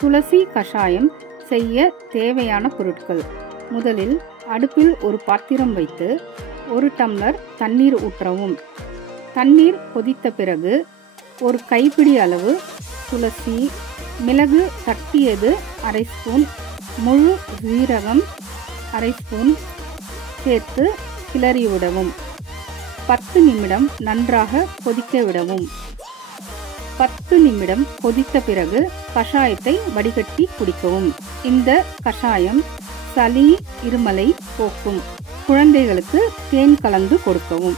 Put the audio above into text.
துளசி கஷாயம் செய்ய தேவையான பொருட்கள். முதலில் அடுப்பில் ஒரு பாத்திரம் வைத்து 1 டம்ளர் தண்ணீர் ஊற்றவும். தண்ணீர் கொதித்த பிறகு 1 கைப்பிடி அளவு துளசி, மிளகு தட்டியது 1/2 ஸ்பூன், முழு சீரகம் 1/2 ஸ்பூன் சேர்த்து கிளறி விடவும். 10 நிமிடம் நன்றாக கொதிக்க விடவும். 10 நிமிடம் கொதித்த பிறகு கஷாயத்தை வடிகட்டி குடிக்கவும். இந்த கஷாயம் சளி, இருமலை போக்கும். குழந்தைகளுக்கு தேன் கலந்து கொடுக்கவும்.